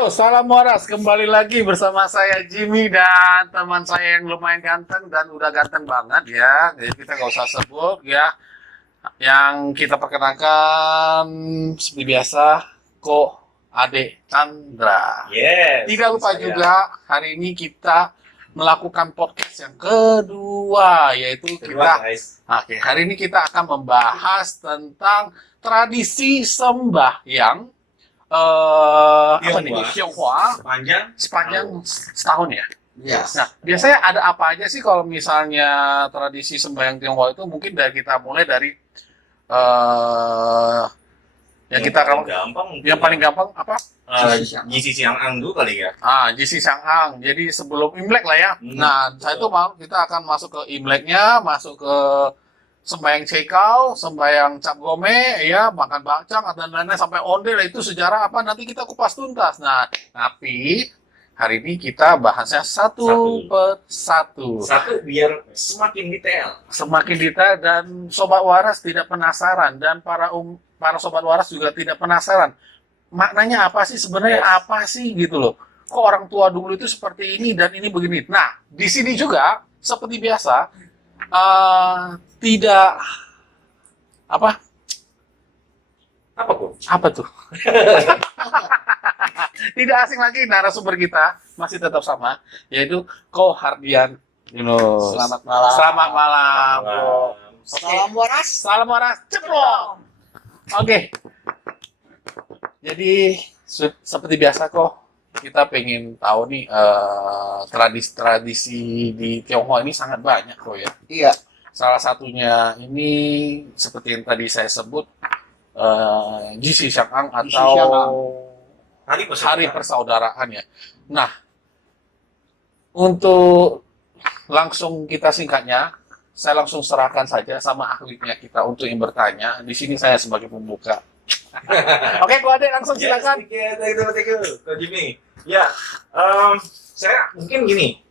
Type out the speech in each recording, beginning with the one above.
Yo, salam waras. Kembali lagi bersama saya Jimmy dan teman saya yang lumayan ganteng dan udah ganteng banget ya. Jadi kita nggak usah sebut ya. Yang kita perkenalkan seperti biasa, Ko Ade Chandra. Yes. Tidak lupa saya. juga hari ini kita melakukan podcast yang kedua, yaitu Kedua, kita. guys. Oke, hari ini kita akan membahas tentang tradisi sembahyang apa nih? Tionghoa sepanjang setahun ya. Yes. Nah, biasanya ada apa aja sih kalau misalnya tradisi sembahyang Tionghoa itu mungkin mulai dari yang kita paling kalau gampang. yang paling gampang apa? Jisi Siang Ang dulu kali ya. Jisi Sang'ang. Jadi sebelum Imlek lah ya. Nah, betul. saya itu mau kita akan masuk ke Imleknya, masuk ke sembahyang Cekau, sembahyang Cap Gome, ya, makan bakcang dan lain-lain sampai ondel itu sejarah apa nanti kita kupas tuntas. Nah, tapi hari ini kita bahasnya satu per satu. Satu biar semakin detail. Semakin detail dan sobat waras tidak penasaran dan para sobat waras juga tidak penasaran. Maknanya apa sih sebenarnya, apa sih gitu loh. Kok orang tua dulu itu seperti ini dan ini begini. Nah, di sini juga seperti biasa tidak apa Apa tuh? tidak asing lagi narasumber kita masih tetap sama, yaitu Ko Hardian Yunus. Selamat malam. Selamat malam, Ko. Salam waras. Salam waras ceplok. Oke. Jadi seperti biasa kok kita pengen tahu nih tradisi-tradisi di Tionghoa ini sangat banyak kok ya. Iya. Salah satunya ini seperti yang tadi saya sebut Jisi Sang'ang atau Hari Persaudaraan ya. Nah, untuk langsung kita singkatnya, saya langsung serahkan saja sama ahlinya kita untuk yang bertanya. Di sini saya sebagai pembuka. Oke, Ko Ade langsung silakan. Thank you, Ko Jimmy. Ya, saya mungkin gini,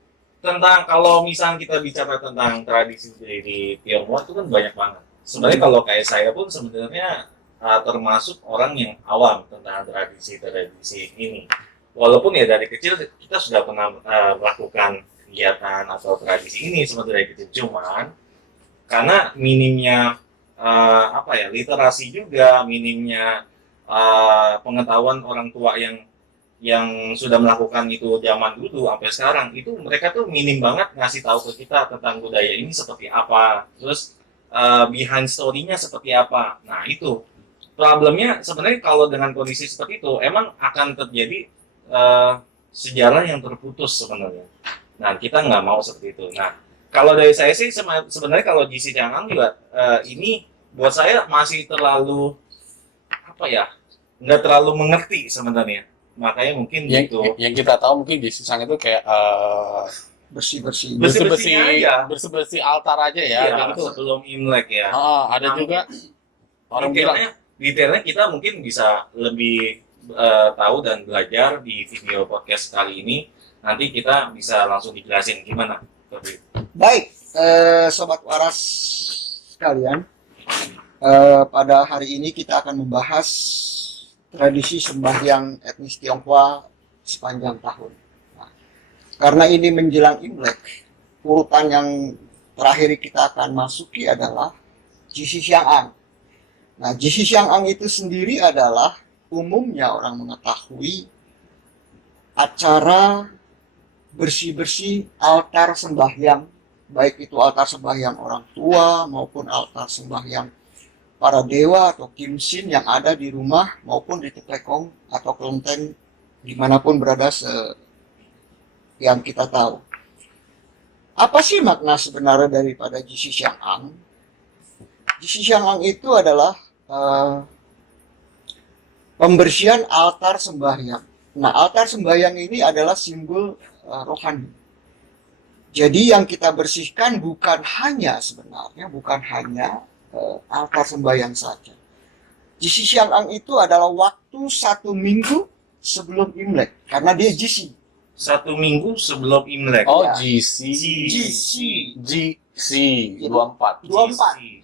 tentang kalau misalnya kita bicara tentang tradisi di Tionghoa itu kan banyak banget. Sebenarnya kalau kayak saya pun sebenarnya termasuk orang yang awam tentang tradisi ini. Walaupun ya dari kecil kita sudah pernah melakukan kegiatan atau tradisi ini sebenarnya dari kecil, cuman karena minimnya literasi juga, minimnya pengetahuan orang tua yang sudah melakukan itu zaman dulu sampai sekarang, itu mereka tuh minim banget ngasih tahu ke kita tentang budaya ini seperti apa, terus behind story-nya seperti apa. Nah, itu problemnya sebenarnya kalau dengan kondisi seperti itu emang akan terjadi sejarah yang terputus sebenarnya. Nah, kita nggak mau seperti itu. Nah, kalau dari saya sih sebenarnya kalau Jisi Sang'ang juga ini buat saya masih terlalu nggak terlalu mengerti sebenarnya. Makanya mungkin yang kita tahu mungkin Jisi Sang'ang itu kayak Bersih-bersih. bersih-bersih altar aja ya, iya, gitu. sebelum Imlek ya. Ada juga orang bilang detailnya kita mungkin bisa lebih tahu dan belajar di video podcast kali ini. Nanti kita bisa langsung dijelasin gimana. Baik, sobat waras sekalian, pada hari ini kita akan membahas tradisi sembahyang etnis Tionghoa sepanjang tahun. Nah, karena ini menjelang Imlek, urutan yang terakhir kita akan masuki adalah Jisi Sang'ang. Nah, Jisi Sang'ang itu sendiri adalah umumnya orang mengetahui acara bersih-bersih altar sembahyang, baik itu altar sembahyang orang tua maupun altar sembahyang para dewa atau kimsin yang ada di rumah maupun di teplekong atau kelenteng dimanapun berada yang kita tahu. Apa sih makna sebenarnya daripada Jisi Sang'ang? Jisi Sang'ang itu adalah pembersihan altar sembahyang. Nah, altar sembahyang ini adalah simbol rohani. Jadi yang kita bersihkan bukan hanya altar sembahyang saja. Jisi Sang'ang itu adalah waktu 1 minggu sebelum Imlek, karena dia Jisi. 1 minggu sebelum Imlek. Oh, Ya. GC 24.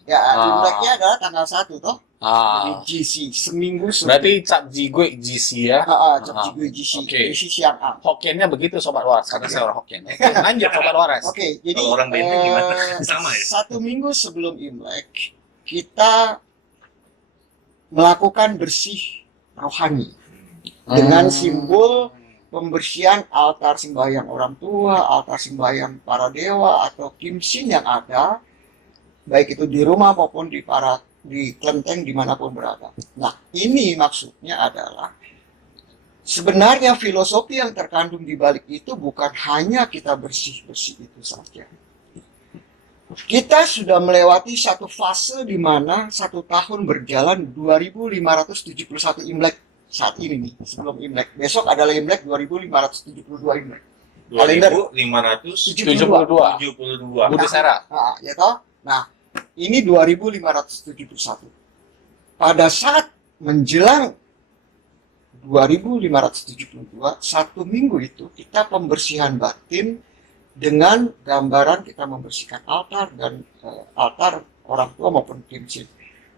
Ya, Imleknya adalah tanggal 1 toh. Jadi Ah, GC seminggu berarti cap jigue GC ya. Cap Jigue GC, Oke. GC siang ang. Hokkiennya begitu Sobat Waras, karena saya orang Hokkien. Oke, lanjut Sobat Waras. Oke, jadi Kalau orang Benteng gimana? Sama ya? 1 minggu sebelum Imlek kita melakukan bersih rohani dengan simbol pembersihan altar sembahyang orang tua, altar sembahyang para dewa atau kimsin yang ada, baik itu di rumah maupun di kelenteng dimanapun berada. Nah, ini maksudnya adalah sebenarnya filosofi yang terkandung di balik itu bukan hanya kita bersih-bersih itu saja. Kita sudah melewati satu fase di mana 1 tahun berjalan 2571 Imlek saat ini nih, sebelum Imlek. Besok adalah Imlek 2572 Imlek. Kalender 2572. 72. Budi Sera. Nah, ya toh? Nah, ini 2571. Pada saat menjelang 2572, 1 minggu itu kita pembersihan batin dengan gambaran kita membersihkan altar dan altar orang tua maupun kimsin.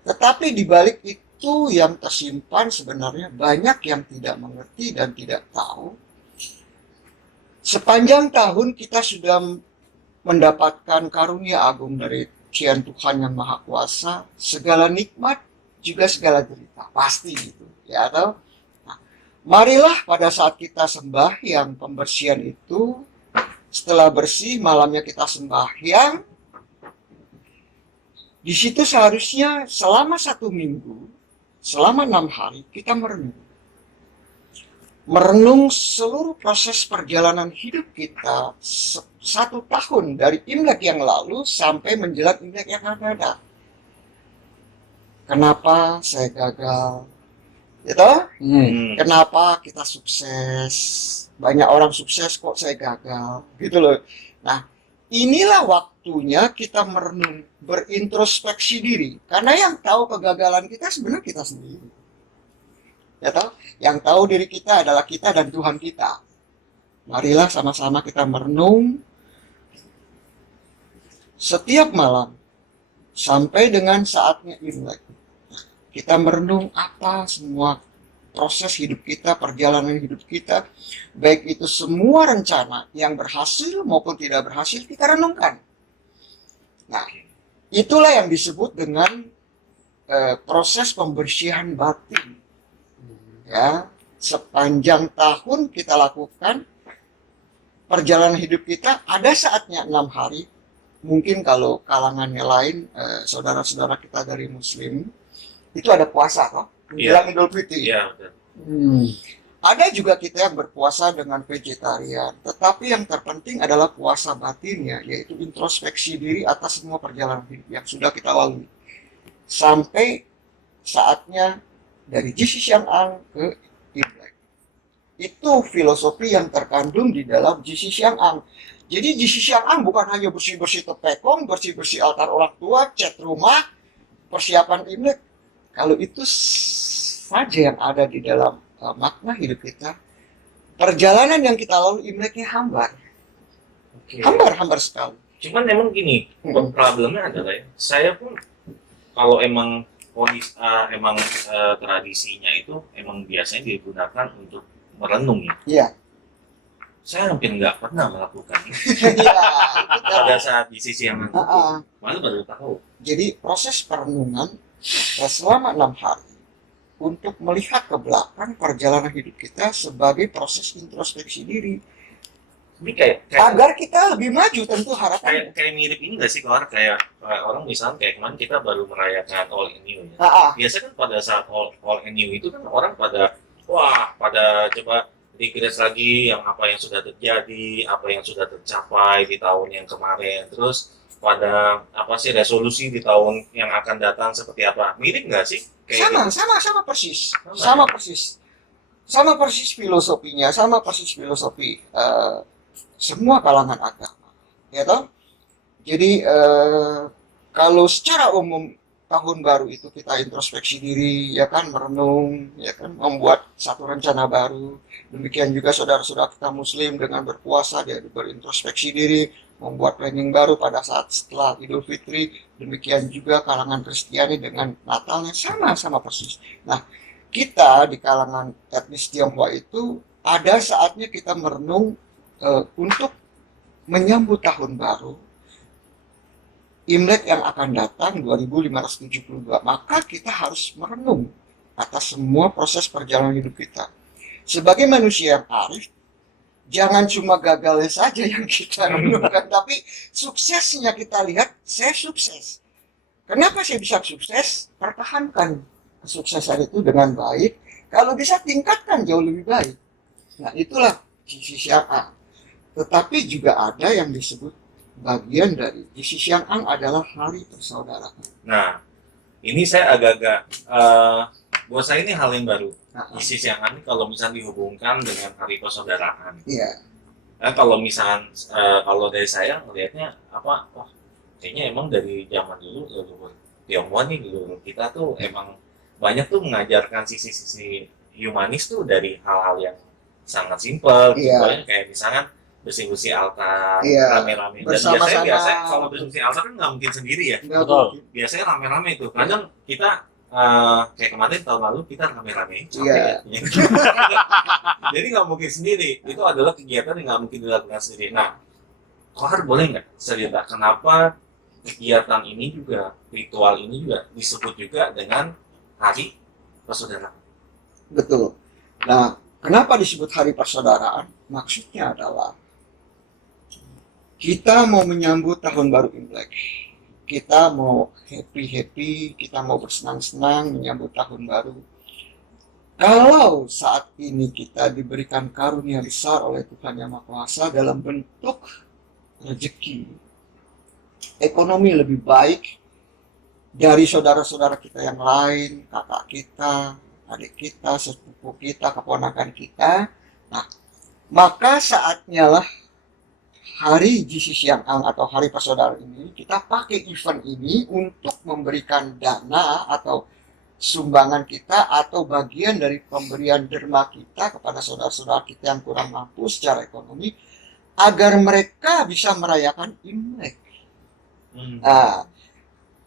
Tetapi di balik itu yang tersimpan sebenarnya banyak yang tidak mengerti dan tidak tahu. Sepanjang tahun kita sudah mendapatkan karunia agung dari Tuhan yang Maha Kuasa, segala nikmat juga segala derita, pasti gitu, ya atau? Nah, marilah pada saat kita sembahyang pembersihan itu, setelah bersih malamnya kita sembahyang, di situ seharusnya selama 1 minggu, selama 6 hari kita merenung seluruh proses perjalanan hidup kita 1 tahun dari Imlek yang lalu sampai menjelang Imlek yang akan datang. Kenapa saya gagal? Gitu? Kenapa kita sukses? Banyak orang sukses kok saya gagal. Gitu loh. Nah, inilah waktunya kita merenung, berintrospeksi diri. Karena yang tahu kegagalan kita sebenarnya kita sendiri. Ya tahu? Yang tahu diri kita adalah kita dan Tuhan kita. Marilah sama-sama kita merenung setiap malam sampai dengan saatnya Imlek. Kita merenung apa semua proses hidup kita, perjalanan hidup kita, baik itu semua rencana yang berhasil maupun tidak berhasil kita renungkan. Nah, itulah yang disebut dengan proses pembersihan batin. Ya, sepanjang tahun kita lakukan perjalanan hidup kita, ada saatnya 6 hari. Mungkin kalau kalangannya lain, saudara-saudara kita dari Muslim, itu ada puasa toh, menjelang Idul Fitri. Iya, betul. Ada juga kita yang berpuasa dengan vegetarian, tetapi yang terpenting adalah puasa batinnya, yaitu introspeksi diri atas semua perjalanan hidup yang sudah kita lalui. Sampai saatnya dari Jisi Siang Ang ke Imlek. Itu filosofi yang terkandung di dalam Jisi Siang Ang. Jadi Jisi Siang Ang bukan hanya bersih-bersih tepekong, bersih-bersih altar orang tua, cat rumah, persiapan Imlek. Kalau itu saja yang ada di dalam makna hidup kita, perjalanan yang kita lalui Imleknya hambar. Oke. Hambar sekali. Cuman emang gini, problemnya adalah ya, saya pun kalau emang tradisinya itu emang biasanya digunakan untuk merenung ya. Iya. Saya hampir nggak pernah melakukan itu. Iya. Pada saat di sisi yang itu, malah baru tahu. Jadi proses perenungan selama 6 hari untuk melihat ke belakang perjalanan hidup kita sebagai proses introspeksi diri. Ini kayak Agar kita lebih maju tentu harapannya. kayak mirip ini nggak sih keluar kayak orang misalnya kayak kemarin kita baru merayakan All in New ya. Biasa kan pada saat all in New itu kan orang pada coba regres lagi yang apa yang sudah terjadi, apa yang sudah tercapai di tahun yang kemarin, terus pada apa sih resolusi di tahun yang akan datang seperti apa. Mirip nggak sih? Kayak Sama persis. Sama persis filosofinya, sama persis filosofi semua kalangan agama. Ya toh? Jadi kalau secara umum tahun baru itu kita introspeksi diri, ya kan, merenung, ya kan, membuat satu rencana baru. Demikian juga saudara-saudara kita Muslim dengan berpuasa, dia berintrospeksi diri, membuat planning baru pada saat setelah Idul Fitri. Demikian juga kalangan Kristiani dengan Natalnya sama-sama persis. Nah, kita di kalangan etnis Tionghoa itu ada saatnya kita merenung untuk menyambut tahun baru Imlek yang akan datang 2572. Maka kita harus merenung atas semua proses perjalanan hidup kita. Sebagai manusia yang arif, jangan cuma gagalnya saja yang kita renungkan, tapi suksesnya kita lihat, saya sukses. Kenapa saya bisa sukses? Pertahankan kesuksesan itu dengan baik. Kalau bisa tingkatkan jauh lebih baik. Nah, itulah sisi Siang Ang. Tetapi juga ada yang disebut bagian dari sisi Siang Ang adalah hari persaudaraan. Nah, ini saya agak-agak buat saya ini hal yang baru. Isi Siang Ang ini kalau misalnya dihubungkan dengan hari persaudaraan. Iya. Kalau misalnya kalau dari saya melihatnya apa? Wah, kayaknya emang dari zaman dulu Tionghoa nih dulu kita tuh emang banyak tuh mengajarkan sisi-sisi humanis tuh dari hal-hal yang sangat simpel. Iya. Gitu, kayak misalnya bersih-bersih altar, Iya. rame-rame. Dan Bersama-sama. biasanya kalau bersih-bersih altar kan nggak mungkin sendiri ya. Nggak Betul. mungkin. Biasanya rame-rame tuh. Kadang kita kayak kemarin tahun lalu kita rame-rame. Iya. Ya. Jadi nggak mungkin sendiri. Itu adalah kegiatan yang nggak mungkin dilakukan sendiri. Nah, Kohar boleh nggak cerita kenapa kegiatan ini juga, ritual ini juga disebut juga dengan hari persaudaraan? Betul. Nah, kenapa disebut hari persaudaraan? Maksudnya adalah kita mau menyambut tahun baru Imlek. Kita mau happy-happy, kita mau bersenang-senang menyambut tahun baru. Kalau saat ini kita diberikan karunia besar oleh Tuhan Yang Maha Kuasa dalam bentuk rezeki, ekonomi lebih baik dari saudara-saudara kita yang lain, kakak kita, adik kita, sepupu kita, keponakan kita. Nah, maka saatnya lah hari Jisi Siang Ang atau hari persaudaraan ini kita pakai event ini untuk memberikan dana atau sumbangan kita atau bagian dari pemberian derma kita kepada saudara-saudara kita yang kurang mampu secara ekonomi agar mereka bisa merayakan Imlek. Nah,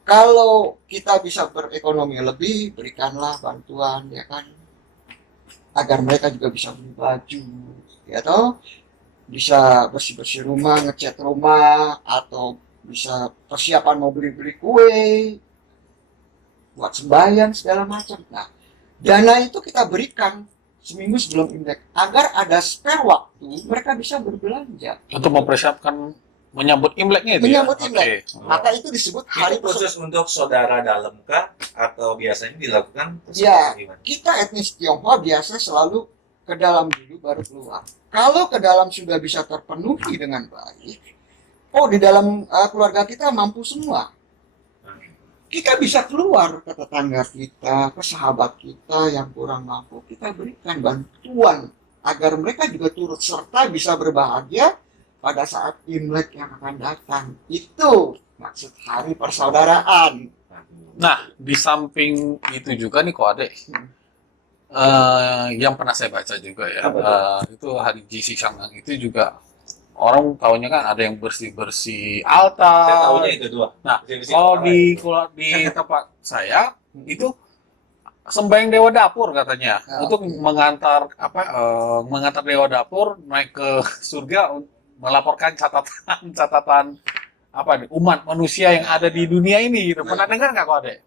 kalau kita bisa berekonomi lebih, berikanlah bantuan, ya kan, agar mereka juga bisa beli baju, ya toh, bisa bersih-bersih rumah, ngecat rumah, atau bisa persiapan mau beli-beli kue, buat sembahyang segala macam. Nah, dana itu kita berikan seminggu sebelum Imlek agar ada spare waktu mereka bisa berbelanja Untuk mempersiapkan menyambut Imleknya itu menyambut ya? Imlek. Oke. Maka itu disebut hari Itu khusus untuk saudara dalam kah atau biasanya dilakukan Ya. gimana? Kita etnis Tionghoa biasa selalu ke dalam dulu baru keluar. Kalau ke dalam sudah bisa terpenuhi dengan baik, di dalam keluarga kita mampu semua. Kita bisa keluar ke tetangga kita, ke sahabat kita yang kurang mampu, kita berikan bantuan agar mereka juga turut serta bisa berbahagia pada saat Imlek yang akan datang. Itu maksud hari persaudaraan. Nah, di samping itu juga nih kok adek, yang pernah saya baca juga ya, itu hari Jisi Siang Ang itu juga orang tahunya kan ada yang bersih-bersih Saya altar. tahunya itu dua. Nah, Bersih-bersih kalau altar. di tempat saya itu sembahyang dewa dapur katanya untuk mengantar mengantar dewa dapur naik ke surga melaporkan catatan umat manusia yang ada di dunia ini gitu. Pernah dengar nggak kok adek?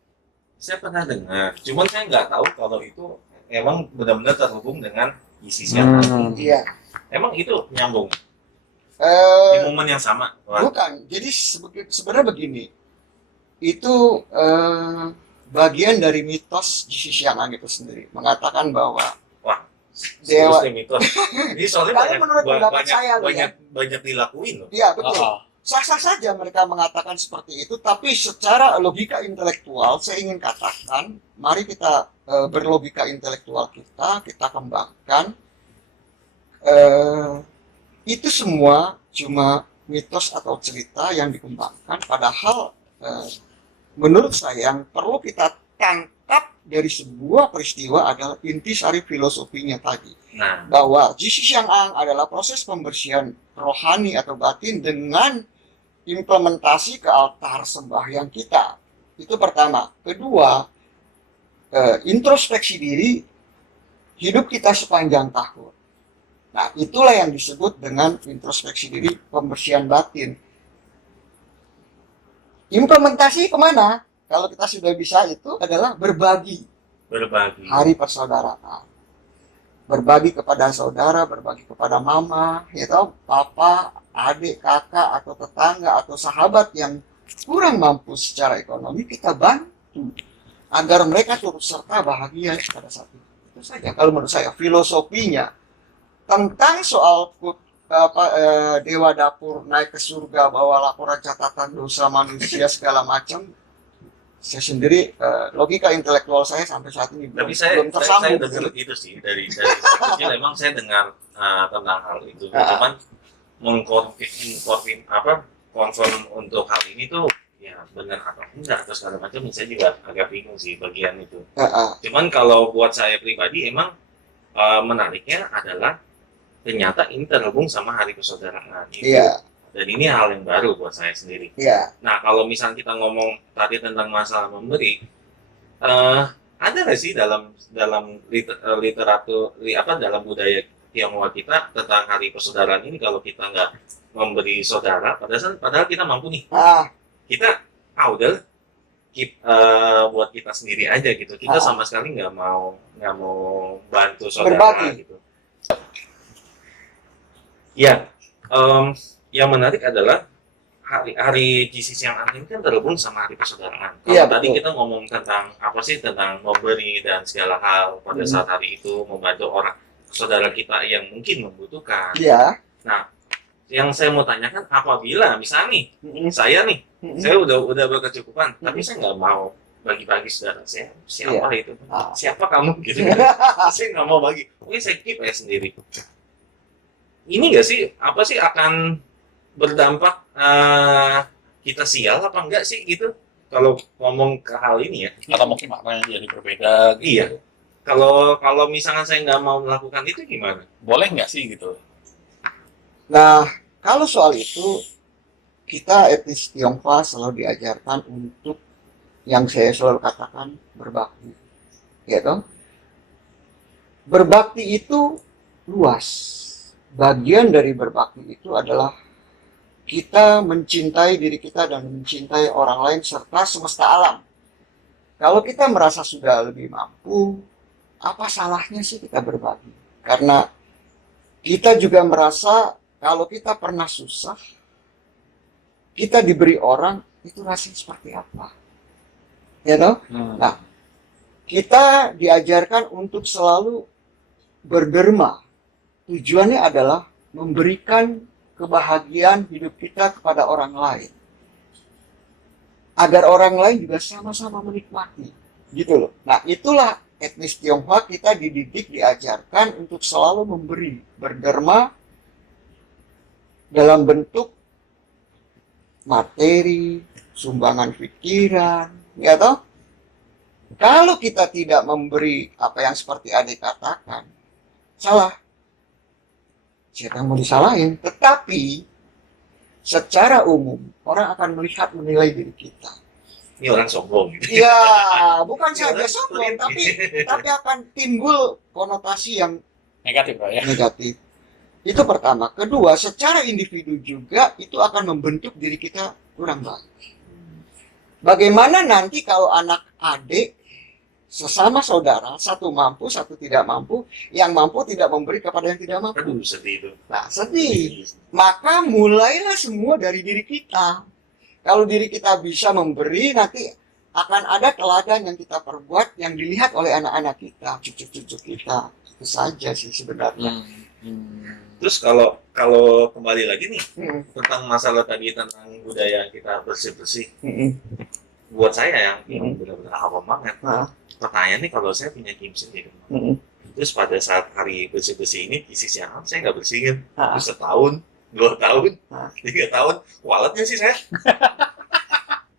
Saya pernah dengar, cuman saya nggak tahu kalau itu emang benar-benar terhubung dengan isi Siang Ang. Iya. Emang itu nyambung di momen yang sama. Wah, Bukan. Jadi sebenarnya begini. Itu bagian dari mitos Jisi Siang Ang itu sendiri mengatakan bahwa serius dewa. nih mitos. Ini soalnya Kalau menurut pendapat saya loh ya. banyak dilakuin loh. Iya, betul. Oh, Sah-sah saja mereka mengatakan seperti itu, tapi secara logika intelektual saya ingin katakan, mari kita berlogika intelektual kita kembangkan. Itu semua cuma mitos atau cerita yang dikembangkan, padahal menurut saya yang perlu kita tangkap dari sebuah peristiwa adalah intisari filosofinya tadi. Nah, Bahwa Jisi Siang Ang adalah proses pembersihan rohani atau batin dengan implementasi ke altar sembahyang kita. Itu pertama. Kedua, introspeksi diri hidup kita sepanjang tahun. Nah, itulah yang disebut dengan introspeksi diri, pembersihan batin. Implementasi kemana? Kalau kita sudah bisa itu adalah berbagi hari persaudaraan. Berbagi kepada saudara, berbagi kepada mama, papa, adik, kakak, atau tetangga, atau sahabat yang kurang mampu secara ekonomi, kita bantu agar mereka turut serta bahagia pada saat itu. Itu saja kalau menurut saya filosofinya tentang soal dewa dapur naik ke surga bawa laporan catatan dosa manusia segala macam. Saya sendiri logika intelektual saya sampai saat ini Tapi belum saya tersambung. dengar itu sih dari kecil emang saya dengar tentang hal itu. Cuman confirm untuk hal ini tuh ya benar atau enggak atau segala macam saya juga agak bingung sih bagian itu. Cuman kalau buat saya pribadi emang menariknya adalah ternyata ini terhubung sama hari persaudaraan itu. Iya. Dan ini hal yang baru buat saya sendiri. Iya. Nah, kalau misalnya kita ngomong tadi tentang masalah memberi, ada nggak sih dalam literatur dalam budaya Tionghoa kita tentang hari persaudaraan ini kalau kita nggak memberi saudara, padahal kita mampu nih, kita udah buat kita sendiri aja gitu, kita sama sekali nggak mau bantu saudara Berbagi. gitu. Ya, yang menarik adalah hari GCC yang ini kan terhubung sama hari persaudaraan. Kalau Iya, tadi betul. kita ngomong tentang tentang memberi dan segala hal pada saat hari itu membantu orang saudara kita yang mungkin membutuhkan. Iya. Nah, yang saya mau tanyakan apabila misalnya nih saya saya udah berkecukupan, tapi saya nggak mau bagi-bagi saudara saya. Siapa itu? Siapa kamu gitu? Saya nggak mau bagi. Oke, saya keep aja sendiri. Ini nggak sih akan berdampak kita sial apa enggak sih gitu kalau ngomong ke hal ini ya? Atau mungkin maknanya jadi berbeda gitu. Iya. Kalau misalnya saya nggak mau melakukan itu gimana? Boleh nggak sih gitu? Nah, kalau soal itu kita etnis Tionghoa selalu diajarkan untuk yang saya selalu katakan berbakti. Gitu. Berbakti itu luas. Bagian dari berbakti itu adalah kita mencintai diri kita dan mencintai orang lain serta semesta alam. Kalau kita merasa sudah lebih mampu, apa salahnya sih kita berbagi? Karena kita juga merasa kalau kita pernah susah, kita diberi orang, itu rasanya seperti apa? Ya toh? Nah, kita diajarkan untuk selalu berderma. Tujuannya adalah memberikan kebahagiaan hidup kita kepada orang lain. Agar orang lain juga sama-sama menikmati. Gitu loh. Nah, itulah etnis Tionghoa kita dididik, diajarkan untuk selalu memberi, berderma dalam bentuk materi, sumbangan pikiran, ya toh? Kalau kita tidak memberi apa yang seperti adik katakan, salah. Siapa yang mau disalahin? Tetapi secara umum orang akan menilai diri kita. Ini orang sombong. Iya, bukan saja sombong, tapi akan timbul konotasi yang Negatif, Pak, ya. negatif. Itu pertama. Kedua, secara individu juga itu akan membentuk diri kita kurang baik. Bagaimana nanti kalau anak adik sesama saudara, satu mampu, satu tidak mampu, yang mampu tidak memberi kepada yang tidak mampu. Aduh, sedih itu. Nah, sedih. Maka mulailah semua dari diri kita. Kalau diri kita bisa memberi, nanti akan ada teladan yang kita perbuat yang dilihat oleh anak-anak kita, cucu-cucu kita. Itu saja sih sebenarnya. Terus kalau kembali lagi nih tentang masalah tadi tentang budaya kita bersih-bersih, buat saya yang benar-benar awam banget. Pertanyaan nih, kalau saya punya kimchi di rumah, terus pada saat hari bersih-bersih ini isi siang saya nggak bersihin, terus setahun, 2 tahun, 3 tahun, waletnya sih saya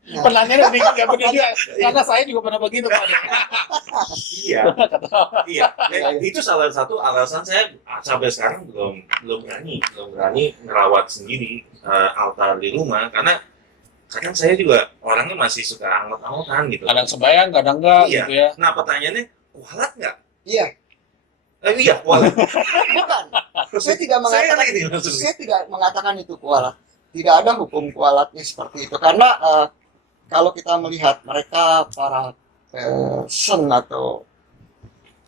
Penanyanya bingung ya benar juga. Karena saya juga pernah begitu Pak. Iya, iya. Itu salah satu alasan saya sampai sekarang belum berani merawat sendiri altar di rumah karena kadang saya juga orangnya masih suka anggot-anggotan gitu. Kadang sembahyang, kadang enggak Iya. gitu ya. Nah pertanyaannya kualat nggak? Iya, Iya kualat. bukan. Saya tidak Saya mengatakan ini maksudnya. saya tidak mengatakan itu kualat. Tidak ada hukum kualatnya seperti itu. Karena kalau kita melihat mereka para sen atau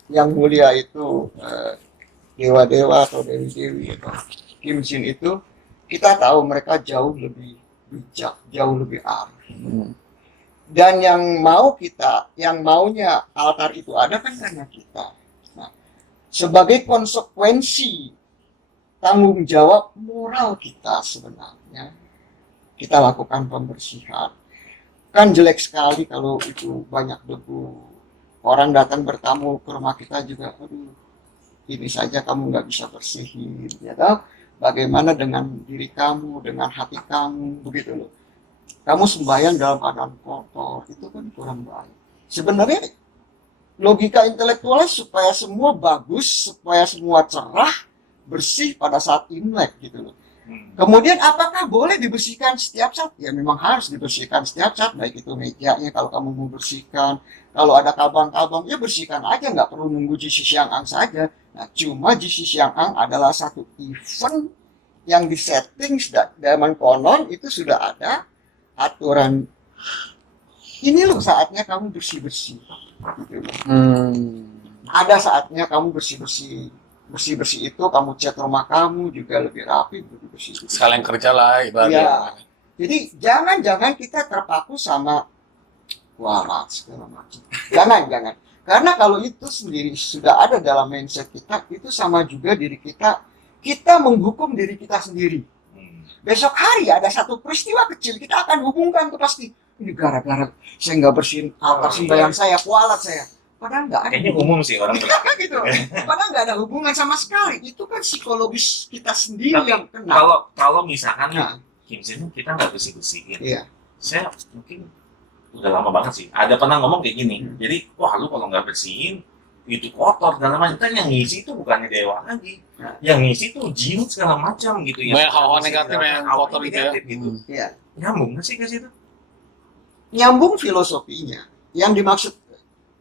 yang mulia itu dewa-dewa atau dewi-dewi atau kimsin itu, kita tahu mereka jauh lebih bijak, jauh lebih arif. Dan yang maunya altar itu ada kan karena kita. Nah, sebagai konsekuensi tanggung jawab moral kita sebenarnya, kita lakukan pembersihan. Kan jelek sekali kalau itu banyak debu. Orang datang bertamu ke rumah kita juga, aduh, ini saja kamu nggak bisa bersihin, ya tahu? Bagaimana dengan diri kamu, dengan hati kamu, begitu loh. Kamu sembahyang dalam keadaan kotor, itu kan kurang baik. Sebenarnya logika intelektualnya supaya semua bagus, supaya semua cerah, bersih pada saat Imlek gitu loh. Kemudian apakah boleh dibersihkan setiap saat? Ya memang harus dibersihkan setiap saat, baik itu mejanya kalau kamu mau bersihkan, kalau ada kabang-kabang ya bersihkan aja, nggak perlu nunggu Jisi Siang Ang saja. Nah cuma Jisi Siang Ang adalah satu event yang disetting zaman konon itu sudah ada aturan. Ini loh saatnya kamu bersih-bersih. Gitu loh. Ada saatnya kamu bersih-bersih itu kamu cat rumah kamu juga lebih rapi, bersih. Sekalian kerja lah ibaratnya. Ya. Jadi jangan kita terpaku sama kualat segala macam. Jangan. Karena kalau itu sendiri sudah ada dalam mindset kita, itu sama juga diri kita menghukum diri kita sendiri. Besok hari ada satu peristiwa kecil, kita akan hubungkan tuh pasti. Ini gara-gara saya nggak bersihin altar sembahyang saya, kualat saya. Padahal nggak ada. Kayaknya umum sih orang gitu. Padahal nggak ada hubungan sama sekali. Itu kan psikologis kita sendiri Tapi yang kena. kalau misalkan Nah. kimsin kita nggak bersihin, Iya. saya mungkin udah lama banget sih. Ada pernah ngomong kayak gini. Jadi, wah lu kalau nggak bersihin itu kotor dalam macam kan yang ngisi itu bukannya dewa lagi, yang ngisi itu jin segala macam gitu ya. Banyak hal-hal negatif yang kotor gitu ya. Gitu. Iya. Nyambung nggak sih ke situ? Nyambung filosofinya.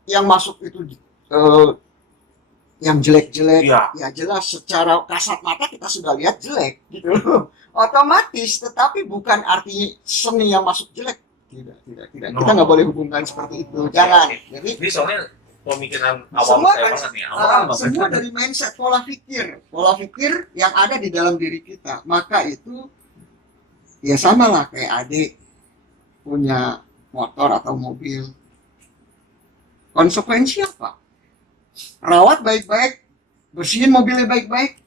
Yang masuk itu yang jelek-jelek, Iya. ya jelas secara kasat mata kita sudah lihat jelek gitu loh. Otomatis, tetapi bukan artinya seni yang masuk jelek. Tidak. No. Kita nggak boleh hubungkan seperti itu. Jangan. Jadi Jadi soalnya pemikiran awal semua saya kan, banget nih. Awal banget. semua dari mindset pola pikir yang ada di dalam diri kita. Maka itu ya sama lah kayak adik punya motor atau mobil. Konsekuensi apa? Rawat baik-baik, bersihin mobilnya baik-baik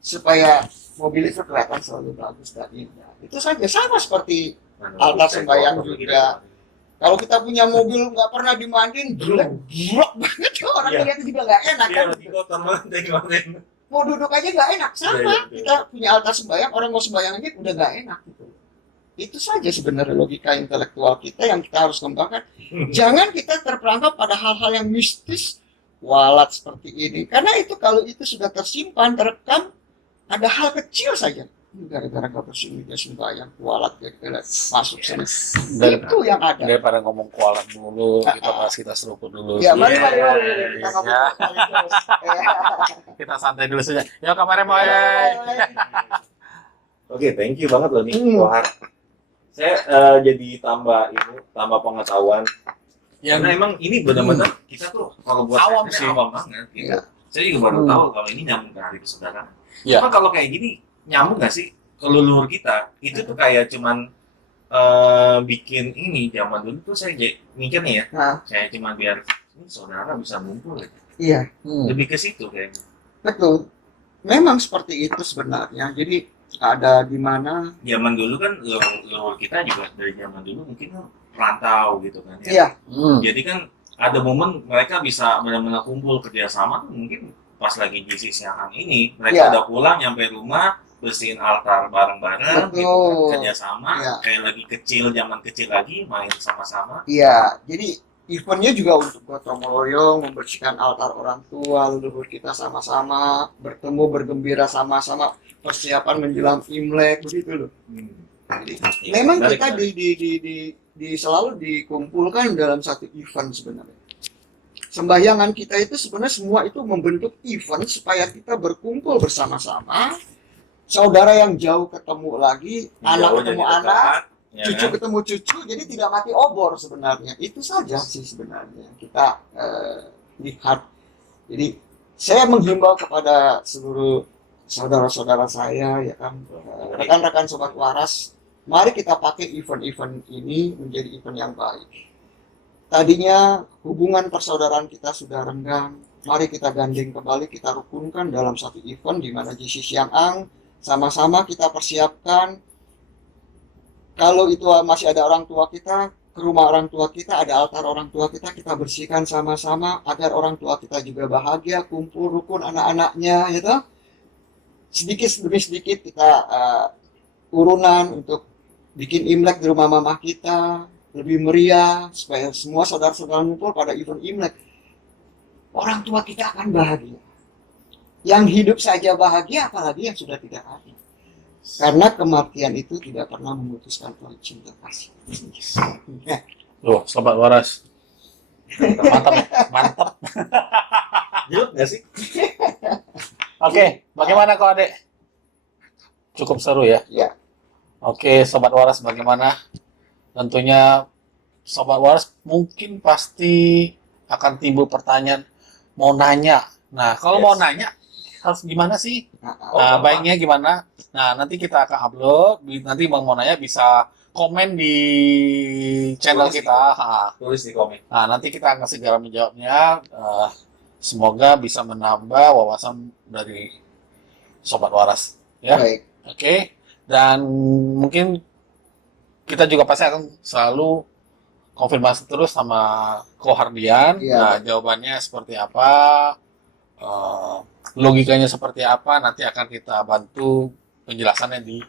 supaya mobil itu kelihatan selalu bagus dan indah. Itu saja, sama seperti altar sembahyang juga. Kalau kita punya mobil nggak pernah dimandiin, jelek banget, orang Iya. lihat juga nggak enak Iya, kan. di kotor banget deh kemarin. Mau duduk aja nggak enak, sama. Iya. Kita punya altar sembahyang, orang mau sembahyang aja udah nggak enak gitu. Itu saja sebenarnya logika intelektual kita yang kita harus kembangkan. Jangan kita terperangkap pada hal-hal yang mistis, walat seperti ini. Karena itu kalau itu sudah tersimpan, terekam, ada hal kecil saja. Gara-gara gak bersih dia sembahyang, walat gara-gara masuk sini. Itu yang ada. Daripada ngomong kualat dulu, kita seruput dulu. Ya, mari. Iya. Kita ngobrol. Kita santai dulu saja. Ya kemarin mau Oke, thank you banget loh nih, Kohar. Saya jadi tambah pengetahuan. Karena emang ini benar-benar kita tuh kalau buat Awam saya sih. awam banget gitu. Iya. Saya juga baru tahu kalau ini nyambung ke hari persaudaraan. Iya. Cuma kalau kayak gini nyambung nggak sih ke leluhur kita? Itu tuh kayak cuman bikin ini zaman dulu tuh saya mikir nih ya, Nah, saya cuma biar ini saudara bisa ngumpul gitu. iya, Lebih ke situ kayaknya. betul. Memang seperti itu sebenarnya. Jadi ada di mana? Zaman dulu kan leluhur kita juga dari zaman dulu mungkin rantau gitu kan ya. Iya, Jadi kan ada momen mereka bisa benar-benar kumpul kerjasama tuh mungkin pas lagi Jisi Siang ini mereka Iya. udah pulang nyampe rumah bersihin altar bareng-bareng, gitu Betul. kan, kerjasama, Iya. kayak lagi kecil, zaman kecil lagi, main sama-sama. Iya, jadi eventnya juga untuk gotong royong, membersihkan altar orang tua, leluhur kita sama-sama, bertemu, bergembira sama-sama, persiapan menjelang Imlek, begitu loh. Jadi, Iya, memang menarik, kita menarik. selalu dikumpulkan dalam satu event sebenarnya. Sembahyangan kita itu sebenarnya semua itu membentuk event supaya kita berkumpul bersama-sama, saudara yang jauh ketemu lagi, anak Jauh ketemu jadi anak, dekat, ya cucu kan? ketemu cucu, jadi tidak mati obor sebenarnya. Itu saja sih sebenarnya kita lihat. Jadi saya menghimbau kepada seluruh saudara-saudara saya, ya kan, rekan-rekan sobat waras, mari kita pakai event-event ini menjadi event yang baik. Tadinya hubungan persaudaraan kita sudah renggang, mari kita gandeng kembali, kita rukunkan dalam satu event di mana JC Siang Ang sama-sama kita persiapkan. Kalau itu masih ada orang tua kita, ke rumah orang tua kita, ada altar orang tua kita bersihkan sama-sama agar orang tua kita juga bahagia, kumpul rukun anak-anaknya, gitu. Sedikit demi sedikit kita urunan untuk bikin Imlek di rumah mama kita lebih meriah supaya semua saudara-saudara ngumpul pada event Imlek. Orang tua kita akan bahagia. Yang hidup saja bahagia, apalagi yang sudah tidak ada. Karena kematian itu tidak pernah memutuskan tali cinta kasih. Loh, sobat waras. Mantap, ya? Mantap. Jelek nggak sih? Oke, bagaimana kok adek? Cukup seru ya? Ya. Oke, sobat waras bagaimana? Tentunya sobat waras mungkin pasti akan timbul pertanyaan mau nanya. Nah, kalau Yes. mau nanya harus gimana sih? Nah, Nah, baiknya gimana? Nah, nanti kita akan upload. Nanti Bang mau nanya bisa komen di channel Tulis di kita. komen. Ha. Tulis di komen. Nah, nanti kita akan segera menjawabnya. Semoga bisa menambah wawasan dari sobat waras. Ya, baik. oke. Dan mungkin kita juga pasti akan selalu konfirmasi terus sama Kohardian. Iya. Nah, jawabannya seperti apa, logikanya seperti apa, nanti akan kita bantu penjelasannya di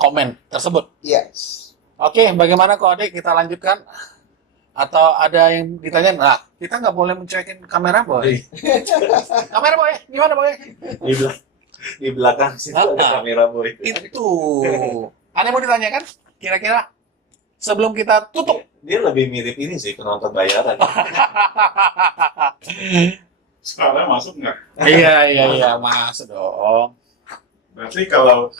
komen tersebut. Yes. Oke, bagaimana kok adik? Kita lanjutkan? Atau ada yang ditanya? Nah, kita nggak boleh mencuekin kamera, boy. Kamera, boy. Gimana, boy? Di belakang situ ada kamera boy. Itu. Ada yang mau ditanyakan? Kira-kira sebelum kita tutup. Dia lebih mirip ini sih, penonton bayaran. Sekarang masuk nggak? Iya, Mas dong. Berarti kalau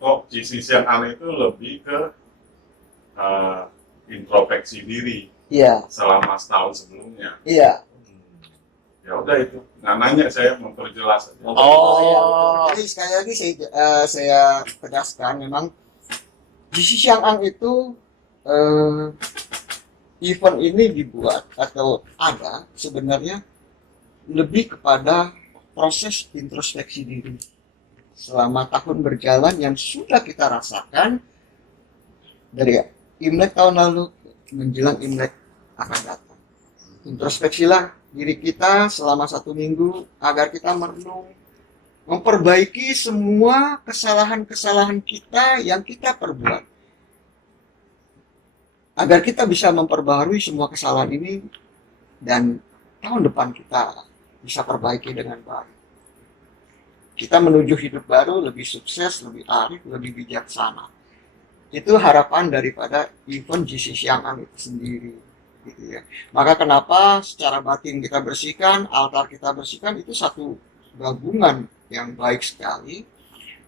kok JC Siang An itu lebih ke introspeksi diri Iya. selama setahun sebelumnya. Iya. Ya udah itu. Nggak nanya, saya memperjelas aja. Oh. Iya, betul. Jadi sekali lagi saya tegaskan memang JC Siang Ang itu event ini dibuat atau ada sebenarnya lebih kepada proses introspeksi diri selama tahun berjalan yang sudah kita rasakan dari Imlek tahun lalu menjelang Imlek akan datang. Introspeksilah diri kita selama 1 minggu agar kita merenung, memperbaiki semua kesalahan-kesalahan kita yang kita perbuat. Agar kita bisa memperbaharui semua kesalahan ini dan tahun depan kita bisa perbaiki dengan baik. Kita menuju hidup baru, lebih sukses, lebih arif, lebih bijaksana. Itu harapan daripada event JC Siang Ang itu sendiri. Gitu ya. Maka kenapa secara batin kita bersihkan, altar kita bersihkan, itu satu gabungan yang baik sekali.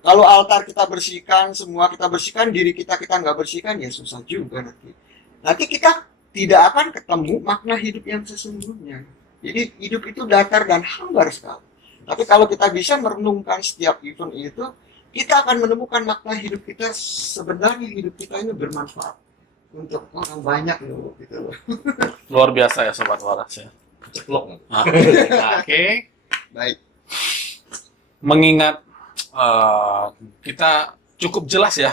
Kalau altar kita bersihkan, semua kita bersihkan, diri kita nggak bersihkan, ya susah juga nanti. Nanti kita tidak akan ketemu makna hidup yang sesungguhnya. Jadi hidup itu datar dan hambar sekali. Tapi kalau kita bisa merenungkan setiap event itu, kita akan menemukan makna hidup kita. Sebenarnya hidup kita ini bermanfaat untuk orang banyak loh, gitu loh. Luar biasa ya sobat waras ya. Ceplok. Nah, oke. Baik. Mengingat kita cukup jelas ya,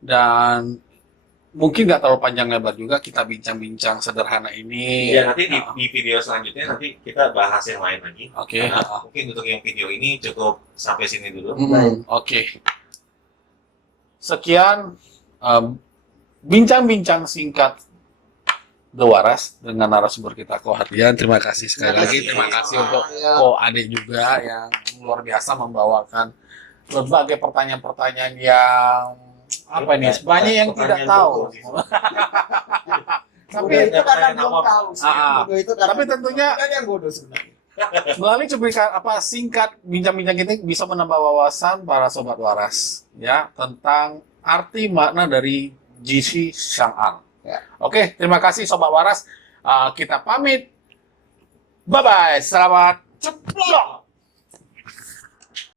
dan mungkin nggak terlalu panjang lebar juga, kita bincang-bincang sederhana ini. Ya nanti di video selanjutnya nanti kita bahas yang lain lagi. Oke. Karena mungkin untuk yang video ini cukup sampai sini dulu. Oke. Sekian bincang-bincang singkat The Waras dengan narasumber kita Ko Hardian. Terima kasih sekali lagi. Terima kasih untuk Ko Ade juga yang luar biasa membawakan berbagai pertanyaan-pertanyaan yang apa ini? Banyak yang tidak tahu. Bodoh itu karena belum tahu sih. Ah, Bodoh itu karena tapi tentunya bukan yang bodoh sebenarnya. melalui cuplikan singkat bincang-bincang ini bisa menambah wawasan para sobat waras ya tentang arti makna dari GC Chang'an. Ya. Oke, terima kasih sobat waras. Kita pamit. Bye bye. Selamat ceplok.